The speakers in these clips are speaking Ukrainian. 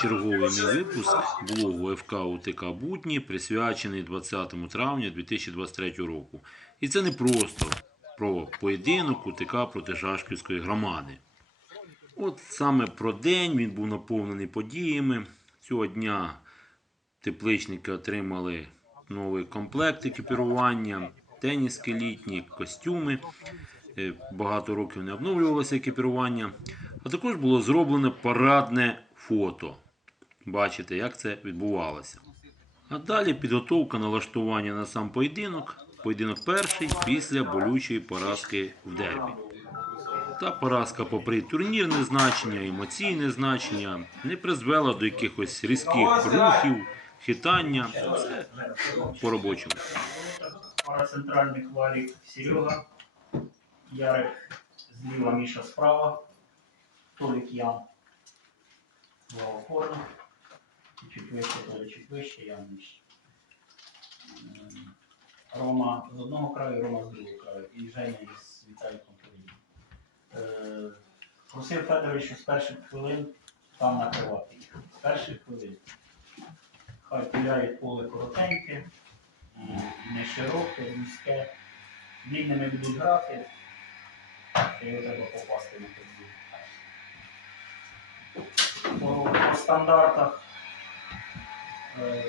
Черговий мій випуск блогу ФК УТК Будні присвячений 20 травня 2023 року. І це не просто про поєдинок УТК проти Жашківської громади. От саме про день він був наповнений подіями. Цього дня тепличники отримали новий комплект екіпірування, теніски літні, костюми. Е, Багато років не обновлювалося екіпірування. А також було зроблено парадне фото. Бачите, як це відбувалося. А далі підготовка налаштування на сам поєдинок. Поєдинок перший після болючої поразки в дербі. Та поразка, попри турнірне значення, емоційне значення, не призвела до якихось різких рухів, хитання. Все по-робочому. Пара центральних Серега, Ярик зліва, Міша справа, Толік Ян. Два опорно. Чуть вище, Толік чуть вище, Ян нижче. Ем, Рома з одного краю, Рома з другого краю. І Женя із Віталіком. Е, Просив Федорович, що з перших хвилин там накривати їх. З перших хвилин. Хай піляють поле коротеньке, не широке, вузьке. Вільними будуть грати, його треба попасти на тоді. По, по стандартах е,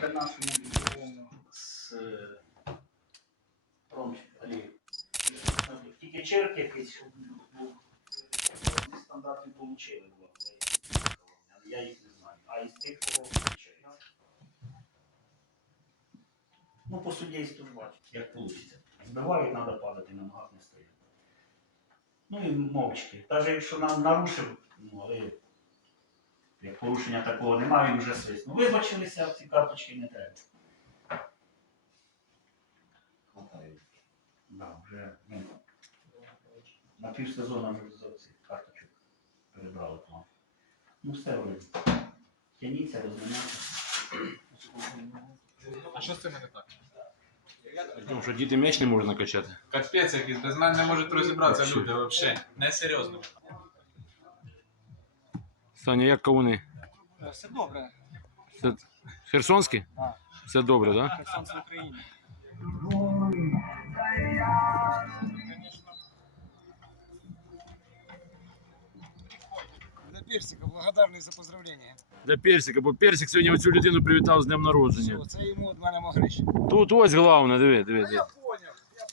при нашому відповідно з е, промчик, алі, тільки черг якийсь був. Була, але я їх не знаю. А із тих, кого включили. Ну, по судейству ж бачите, як вийде. Збивають, треба падати, на ногах не стояти. Ну і мовчки. Навіть якщо нам нарушив, ну, але як порушення такого немає, він вже свиснув. Вибачилися, ці карточки не треба. Да, вже ну, на півсезону вже з цих карточок перебрали план. Ну все, вроді. Тяніться, розминяться. А що з цими не так? Тому що діти м'яч не можуть накачати. Капець якийсь, без мене не можуть розібратися Вообще. люди взагалі. Несерйозно. Саня, як кавуни? Все добре, Це херсонські? Так. Все добре, так? Да? Херсон це Україна. Персика благодарний за поздравлення. Для Персика, бо Персик сьогодні оцю людину привітав з днем народження. Все, це йому від мене могрич. Тут ось головне, диви, диви, диви. поняв, я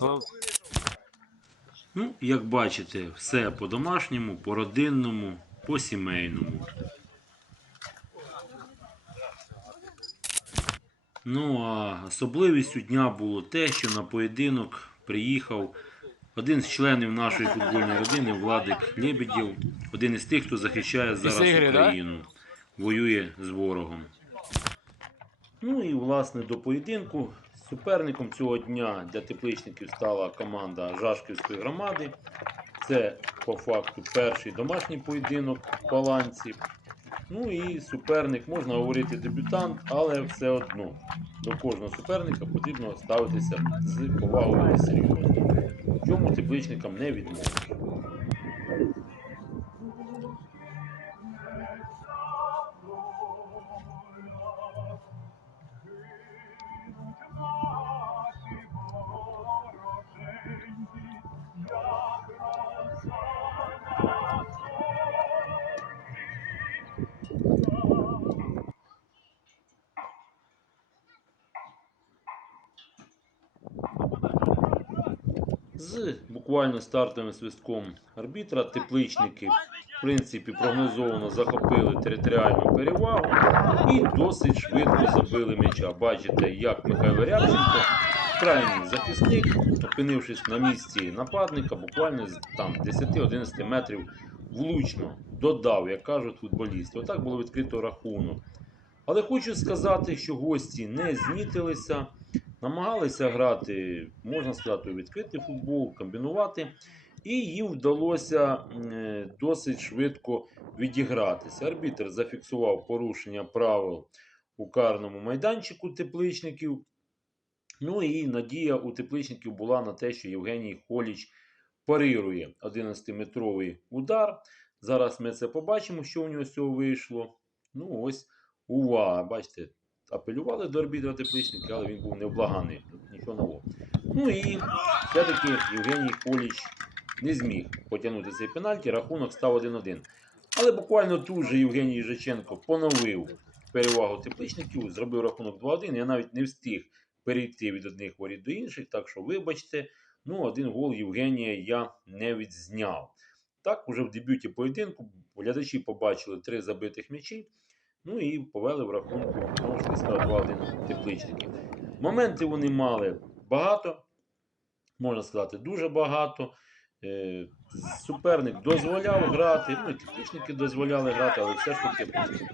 поняв. Ну, як бачите, все по-домашньому, по-родинному, по-сімейному. Ну, а особливістю дня було те, що на поєдинок приїхав один з членів нашої футбольної родини, Владик Лебедєв, один із тих, хто захищає зараз? Україну, воює з ворогом. Ну і власне до поєдинку суперником цього дня для тепличників стала команда Жашківської громади. Це по факту перший домашній поєдинок в Паланці. Ну і суперник, можна говорити дебютант, але все одно до кожного суперника потрібно ставитися з повагою і серйозно. В чому тепличникам не відмовиш. Буквально стартовим свистком арбітра тепличники в принципі прогнозовано захопили територіальну перевагу і досить швидко забили м'яча. Бачите, як Михайло Рябченко, крайній захисник, опинившись на місці нападника, буквально з там 10-11 метрів влучно додав, як кажуть футболісти. Отак було відкрито рахунок. Але хочу сказати, що гості не знітилися, намагалися грати, можна сказати, у відкритий футбол, комбінувати. І їм вдалося е, досить швидко відігратися. Арбітр зафіксував порушення правил у карному майданчику тепличників. Ну і надія у тепличників була на те, що Євгеній Холіч парирує 11-метровий удар. Зараз ми це побачимо, що у нього з цього вийшло. Ну, ось увага. Бачите, апелювали до арбітра тепличники, але він був невблаганий. Тут нічого нового. Ну і все-таки Євгеній Холіч не зміг потягнути цей пенальті, рахунок став 1-1. Але буквально тут же Євгеній Їжаченко поновив перевагу тепличників, зробив рахунок 2-1. Я навіть не встиг перейти від одних воріт до інших, так що вибачте, ну один гол Євгенія я не відзняв. Так, уже в дебюті поєдинку глядачі побачили три забитих м'ячі, ну і повели в рахунку ж таки став 2-1 тепличники. Моменти вони мали багато, можна сказати, дуже багато. Е, Суперник дозволяв грати, ну і тепличники дозволяли грати, але все ж таки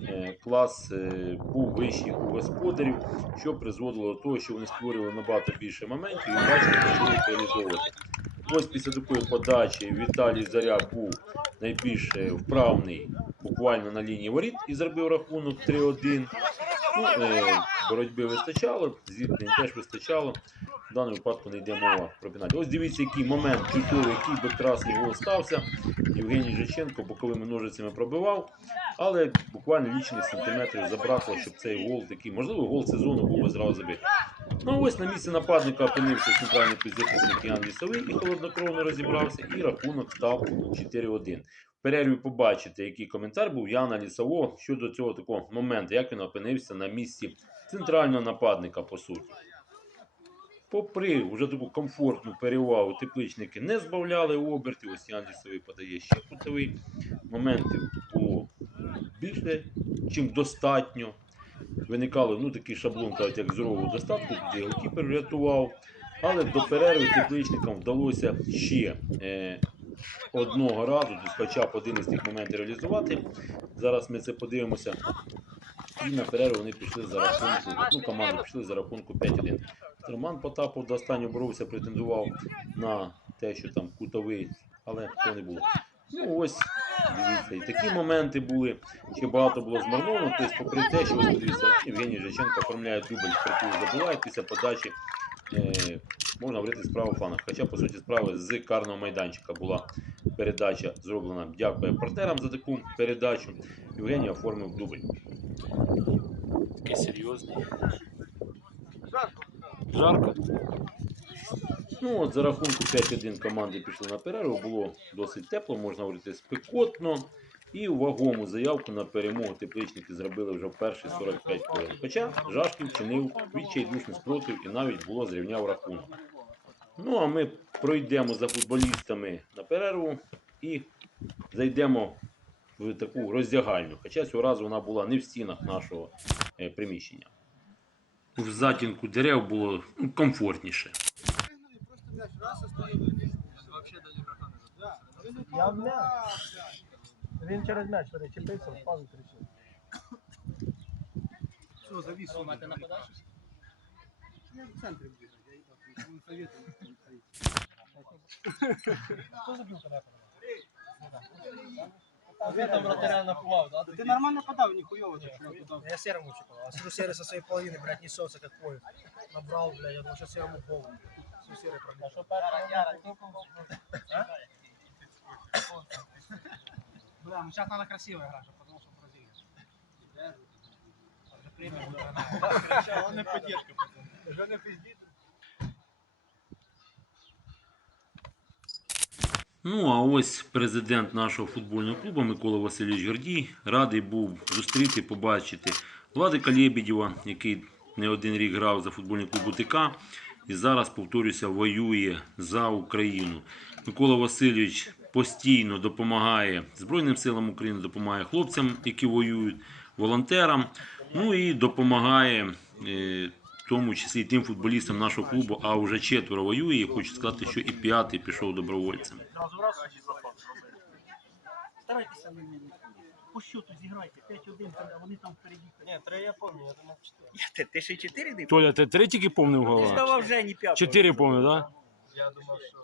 е, клас е, був вищий у господарів, що призводило до того, що вони створювали набагато більше моментів і бачили, їх реалізовувати. Ось після такої подачі Віталій Заря був найбільш е, вправний буквально на лінії воріт і зробив рахунок 3-1. Ну, е, боротьби вистачало, зіткнень теж вистачало. В даному випадку не йде мова про пенальті. Ось дивіться, який момент чудовий, який би красний гол стався. Євгеній Жиченко боковими ножицями пробивав, але буквально лічних сантиметрів забракло, щоб цей гол такий, можливо, гол сезону був зразу забитий. Ну ось на місці нападника опинився центральний півзахисник Ян Лісовий і холоднокровно розібрався, і рахунок став 4-1. В перерві побачите, який коментар був Яна Лісового щодо цього такого моменту, як він опинився на місці центрального нападника, по суті. Попри вже таку комфортну перевагу, тепличники не збавляли обертів. Ось Ян Лісовий подає ще кутовий. Моментів було більше, чим достатньо. Виникало ну, такий шаблон, кажуть, як здорового достатку, де голкіпер врятував. Але до перерви тепличникам вдалося ще е, одного разу, хоча б один із тих моментів реалізувати. Зараз ми це подивимося. І на перерву вони пішли за рахунку, ну, команди пішли за рахунку 5-1. Роман Потапов до боровся, претендував на те, що там кутовий, але цього не було. Ну ось, дивіться, і такі моменти були. Ще багато було змарновано. Тобто, попри те, що дивіться, Євгеній Жиченко оформляє дубль, притул забуває після подачі. Е, можна говорити справа фанах. Хоча, по суті, справи з карного майданчика була передача зроблена. Дякую партнерам за таку передачу. Євгеній оформив дубль. Такий серйозний. Жарко. Ну от за рахунку 5-1 команди пішли на перерву. Було досить тепло, можна говорити, спекотно. І вагому заявку на перемогу тепличники зробили вже в перші 45 хвилин. Хоча Жашків вчинив відчайдушний спротив і навіть було зрівняв рахунок. Ну а ми пройдемо за футболістами на перерву і зайдемо в таку роздягальню. Хоча цього разу вона була не в стінах нашого е, приміщення. В затінку дерев було ну, комфортніше. Я в м'яч. Він через м'яч перечепився, впав і кричив. Що, завіс? Ромати на подачу? Я в центрі буду. Я їбав. Він советує. Хто забив телефон? Він там вратаря нахував, да? Ти нормально подав, ніхуйово, ти що я подав. Я серому чекал. А всю серию со своей половины, блядь, несется как поезд. Набрал, блядь, я думал, сейчас я ему голову. А что, Бля, ну зараз треба красиво грати, тому що Бразилія. Вже премія буде. не поддержка, Уже не пиздит. Ну, а ось президент нашого футбольного клубу Микола Васильович Гордій радий був зустріти, побачити Владика Лєбідєва, який не один рік грав за футбольний клуб УТК і зараз, повторюся, воює за Україну. Микола Васильович постійно допомагає Збройним силам України, допомагає хлопцям, які воюють, волонтерам, ну і допомагає. е, в тому числі тим футболістам нашого клубу, а вже четверо воює. І хочу сказати, що і п'ятий пішов добровольцем. Старайтеся по счету зіграйте 5-1, а вони там впереді. Ні, три я помню, я думав чотири. Ти, ти ще 4 не Толя, ти три тільки помнив Ти гола? здавав Жені 5. Чотири помнив, так? Я думав, що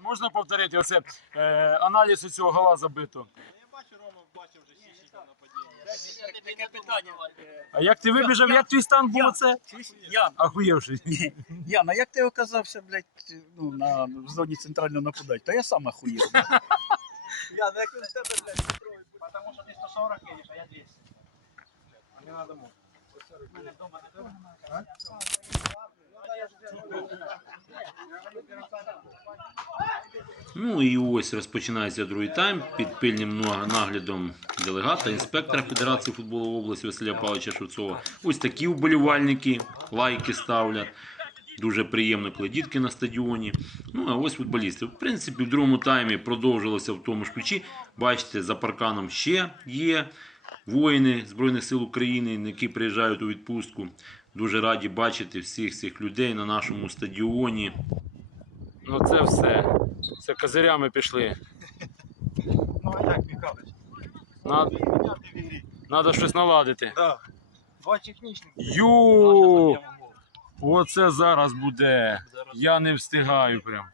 Можна повторити оце е, аналіз цього гола забито. Я бачу, Рома бачив вже 6 нападіння. Таке питання. А як ти вибіжав, як твій стан був оце? Ян, Ахуєвши. Ян, а як ти оказався, блядь, ну, на, в зоні центрального нападання? Та я сам охуєв. Я як у тебе, блядь, Потому что ты 140 едешь, а я 200. А мне надо. У меня не дома. Ну і ось розпочинається другий тайм під пильним наглядом делегата, інспектора Федерації футболу області Василя Павловича Шевцова. Ось такі вболівальники лайки ставлять. Дуже приємно, коли дітки на стадіоні. Ну а ось футболісти. В принципі, в другому таймі продовжилося в тому ж ключі. Бачите, за парканом ще є воїни Збройних сил України, які приїжджають у відпустку. Дуже раді бачити всіх цих людей на нашому стадіоні. Ну це все. Це козирями пішли. Ну а як, Михайлович? Надо, Міняти в ігрі. надо щось наладити. Да. Два технічних. Ю! Оце зараз буде. Я не встигаю прям.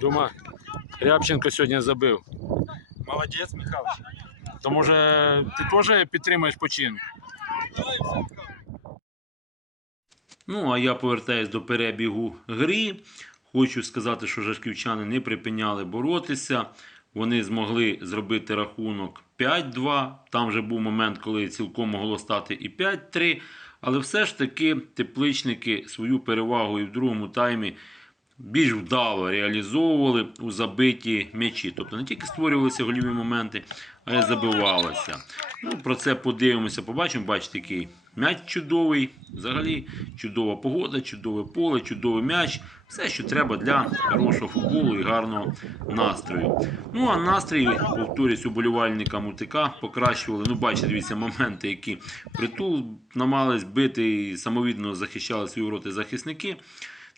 Дума, Рябченко сьогодні забив. Молодець, Михайлович. То може ти теж підтримаєш почин? Ну, а я повертаюсь до перебігу грі. Хочу сказати, що жашківчани не припиняли боротися. Вони змогли зробити рахунок 5-2. Там вже був момент, коли цілком могло стати і 5-3. Але все ж таки тепличники свою перевагу і в другому таймі більш вдало реалізовували у забиті м'ячі. Тобто не тільки створювалися голіві моменти, а й забивалися. Ну, про це подивимося, побачимо. Бачите, який м'яч чудовий. Взагалі чудова погода, чудове поле, чудовий м'яч. Все, що треба для хорошого футболу і гарного настрою. Ну а настрій, повторюсь, уболівальникам УТК покращували. Ну, бачите, дивіться, моменти, які притул намагались бити і самовідно захищали свої вороти захисники.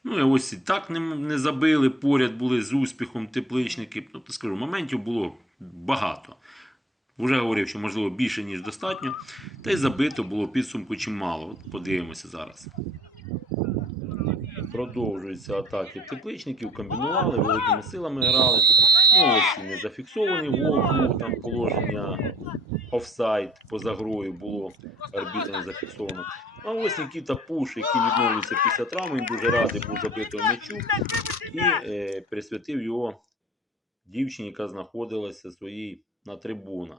Ну і ось і так не, не забили, поряд були з успіхом тепличники. Тобто, скажу, моментів було багато. Вже говорив, що можливо більше, ніж достатньо. Та й забито було підсумку чимало. От подивимося зараз. Продовжуються атаки тепличників, комбінували, великими силами грали. Ну, ось не зафіксований гол, там положення офсайд поза грою було арбітром зафіксовано. А ось Нікіта Пуш, який відновлюється після травми, він дуже радий був забитому м'ячу і е, присвятив його дівчині, яка знаходилася своїй на трибунах.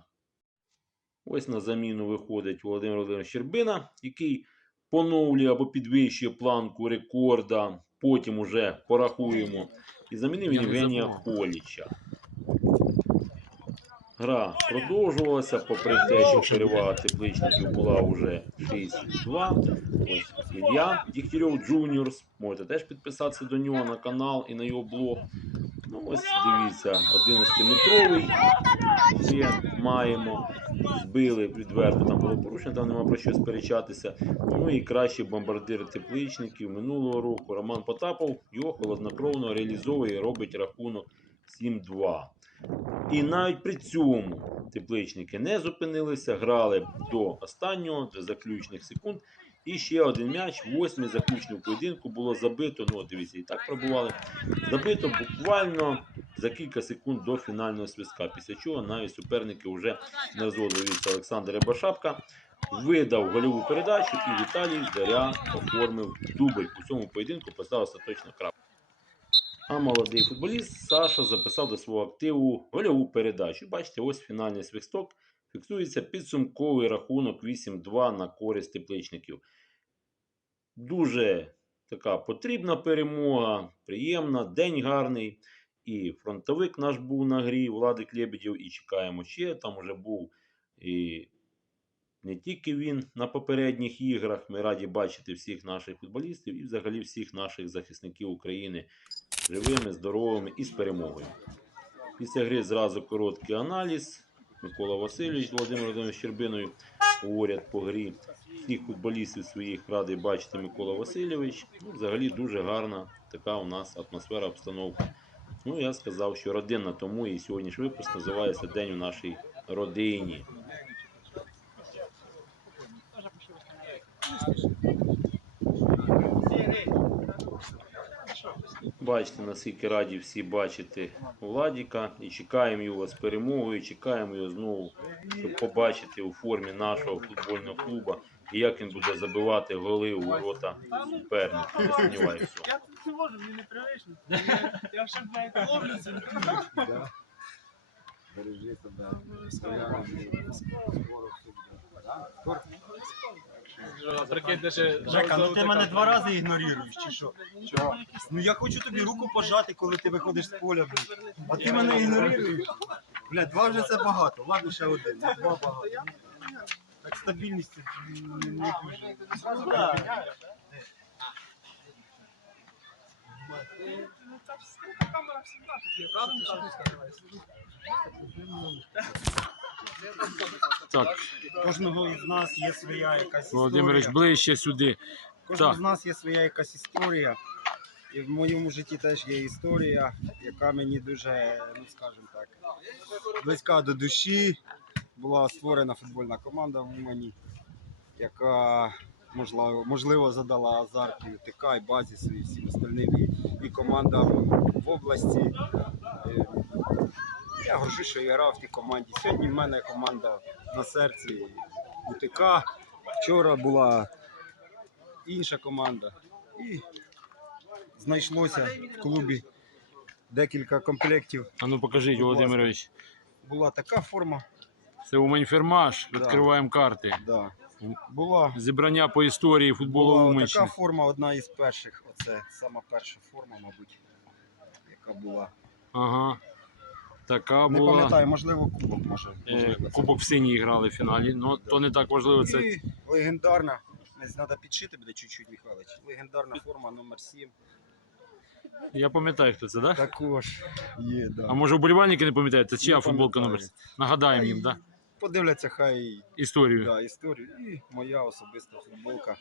Ось на заміну виходить Володимир Володимирович Щербина, який поновлює або підвищує планку рекорда. Потім уже порахуємо. І замінив Я Євгенія. Холіча. Гра продовжувалася, попри те, що перевага тепличників була вже 6-2. Ось Ілля Дігтярьов Джуніорс. Можете теж підписатися до нього на канал і на його блог. Ну ось дивіться, 11-метровий ще маємо. Збили відверто, там було порушення, там нема про що сперечатися. Ну і кращий бомбардир тепличників минулого року Роман Потапов його холоднокровно реалізовує і робить рахунок 7-2. І навіть при цьому тепличники не зупинилися, грали до останнього, до заключних секунд. І ще один м'яч, восьмий заключний поєдинку було забито. Ну, дивіться, і так пробували. Забито буквально за кілька секунд до фінального свистка. Після чого навіть суперники вже не розводилися. Олександр Рябошапка видав гольову передачу, і Віталій Заря оформив дубль. У цьому поєдинку поставив остаточно крапку. А молодий футболіст Саша записав до свого активу гольову передачу. Бачите, ось фінальний свисток. Фіксується підсумковий рахунок 8-2 на користь тепличників. Дуже така потрібна перемога, приємна, день гарний. І фронтовик наш був на грі, Владик Лебедєв, і чекаємо ще. Там вже був і не тільки він на попередніх іграх. Ми раді бачити всіх наших футболістів і взагалі всіх наших захисників України живими, здоровими і з перемогою. Після гри зразу короткий аналіз. Микола Васильович, Володимир Володимирович Щербиною говорять по грі. Всіх футболістів своїх радий бачити Микола Васильович. Ну, взагалі дуже гарна така у нас атмосфера, обстановка. Ну, я сказав, що родинна, тому і сьогоднішній випуск називається День у нашій родині. Бачите, наскільки раді всі бачити Владіка і чекаємо його з перемогою, чекаємо його знову, щоб побачити у формі нашого футбольного клубу і як він буде забивати голи у ворота суперників. Не сумніваюся. Я тут не можу, мені непривично. Я ще, блядь, ловлюся. Бережи себе. Жека, ну ти мене два рази ігноруєш, чи що? Ну я хочу тобі руку пожати, коли ти виходиш з поля, блядь. А ти мене ігноруєш. Блядь, два вже це багато. Ладно, ще один. Два багато. Так стабільність не, дуже. Ну, да. Камера всегда тут є, правда? Так, Кожного із нас є своя якась історія. ближче сюди. Кожного так. з нас є своя якась історія. І в моєму житті теж є історія, яка мені дуже, ну скажімо так, близька до душі. Була створена футбольна команда в Умані, яка можливо, можливо задала азарт і УТК, і базісу, і всім остальним, і, і командам в області. Е, Я горжусь, що я грав в тій команді. Сьогодні в мене команда на серці УТК. Вчора була інша команда. І знайшлося в клубі декілька комплектів. А ну покажіть, Володимирович. Була така форма. Це Уманьфермаш. Да. Відкриваємо карти. Да. Була, Зібрання по історії футболу була Уманщини. така форма, одна із перших. Оце сама перша форма, мабуть, яка була. Ага. Така Не була. пам'ятаю, можливо, кубок може. Е, можливо, це. Кубок в синій грали в фіналі. Ну то не так важливо. Це І легендарна. Не треба підшити буде чуть-чуть, Михайлович. Легендарна форма номер 7. я пам'ятаю, хто це, да? Також є, да. А може вболівальники не пам'ятають? Це чия Не футболка пам'ятаю. номер? Нагадаємо їм, да? Подивляться хай Історію. да, історію. І моя особиста футболка.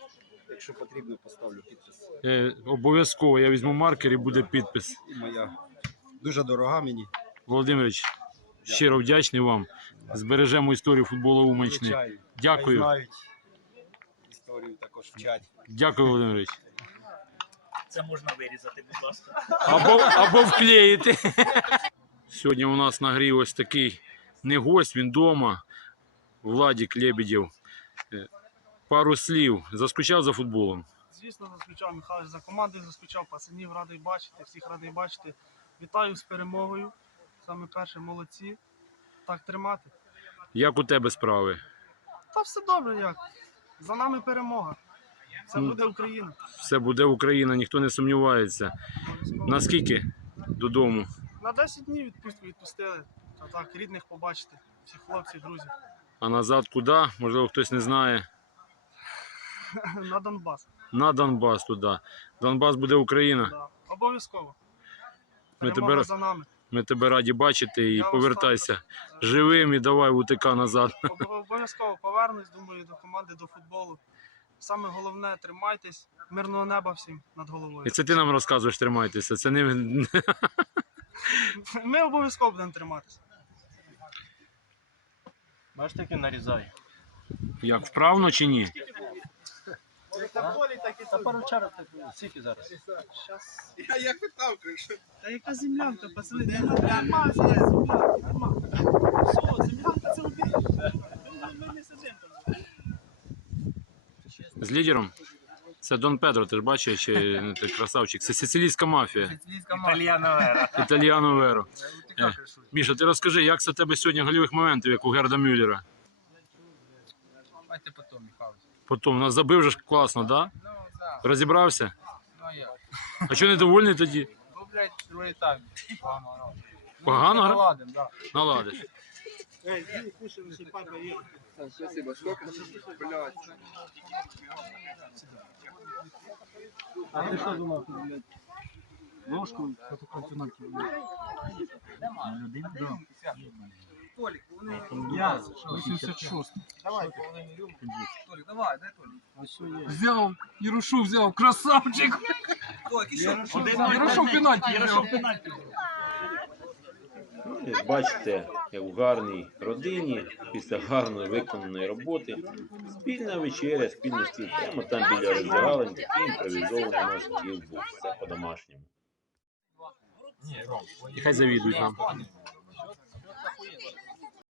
Якщо потрібно, поставлю підпис. Е, обов'язково я візьму маркер і буде підпис. І моя дуже дорога мені. Володимирович, щиро вдячний вам. Збережемо історію футболу Уманщини. Звичайно. Хай Дякую. знають історію також вчать. Дякую, Володимирович. Це можна вирізати, будь ласка. Або, або вклеїти. Сьогодні у нас на грі ось такий не гость, він вдома. Владік Лебедєв. Е, Пару слів. Заскучав за футболом. Звісно, заскучав Михайлович за командою, заскучав пацанів, радий бачити, всіх радий бачити. Вітаю з перемогою. Саме перше, молодці. Так тримати. Як у тебе справи? Та все добре як. За нами перемога. Це Ну. буде Україна. Все буде Україна, ніхто не сумнівається. Наскільки додому? На 10 днів відпустку відпустили. А так, рідних побачити, всіх хлопців, друзів. А назад куди? Можливо, хтось не знає. На Донбас. На Донбас туди. Донбас буде Україна. Да. Обов'язково. Ми Перемога тебе- за нами. Ми тебе раді бачити і Я вас повертайся живим і давай в УТК назад. Об- Обов'язково повернусь, думаю, до команди, до футболу. Саме головне, тримайтесь, мирного неба всім над головою. І це ти нам розказуєш, тримайтеся. Це не Ми обов'язково будемо триматися. Бачиш, таки нарізай. як вправно чи ні? Та пару чарок скільки зараз? Та яка землянка, пацани? Нема землянка, нема. Що, землянка це убіжище. Ми не сидимо там. З лідером? Це Дон Педро, ти ж бачиш, чи ти красавчик. Це сицилійська мафія. Італіано Італіано Веро. Е, Міша, ти розкажи, як це тебе сьогодні гольових моментів, як у Герда Мюллера? Давайте потім, Михайло. Потім нас забив же ж класно, да? Ну, так, Розібрався? ну як. А чого недовольний тоді? Ну, блядь, другий тайм. Погано грав. Погано Ну, грав? Ладно, да. Наладиш. Спасибо. Сколько? Блядь. А ти що думав, блядь? Ложку фотокартинки. Я 86. Давай, Толік, давай, дай Толік. Взяв, Ярушу взяв, красавчик. Ярушу пенальті. Пенальті. Як Бачите, як в гарній родині, після гарної виконаної роботи, спільна вечеря, спільний стіл прямо там біля роздягалень, такий імпровізований у нас стіл був. Все по-домашньому. І хай завідують нам.